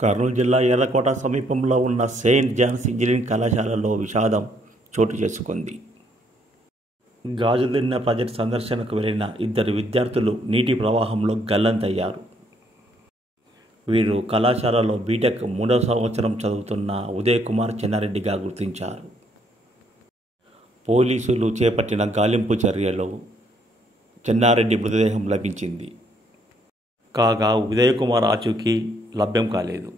కర్నూలు జిల్లా ఎర్రకోట సమీపంలో ఉన్న సెయింట్ జాన్స్ ఇంజనీరింగ్ కళాశాలలో విషాదం చోటు చేసుకుంది. గాజుదిన్న ప్రాజెక్టు సందర్శనకు వెళ్లిన ఇద్దరు విద్యార్థులు నీటి ప్రవాహంలో గల్లంతయ్యారు. వీరు కళాశాలలో బీటెక్ 3వ సంవత్సరం చదువుతున్న ఉదయ్ కుమార్ చెన్నారెడ్డిగా గుర్తించారు. పోలీసులు చేపట్టిన గాలింపు చర్యలో చెన్నారెడ్డి మృతదేహం లభించింది. కాగా ఉదయ్ కుమార్ ఆచూకీ లభ్యం కాలేదు.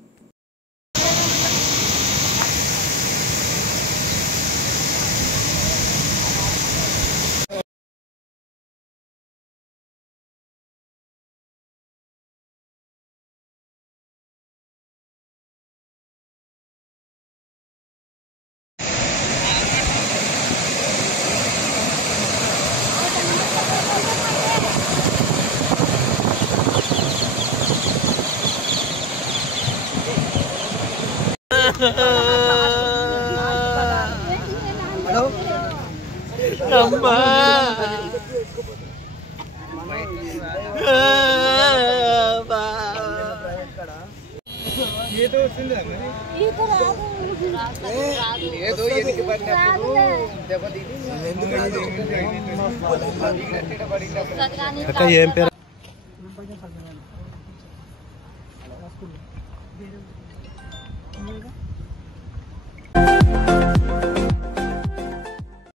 हेलो अम्मा ये तो सुन रहा है ये तो ये के बाद అక్క ఏం పేరు?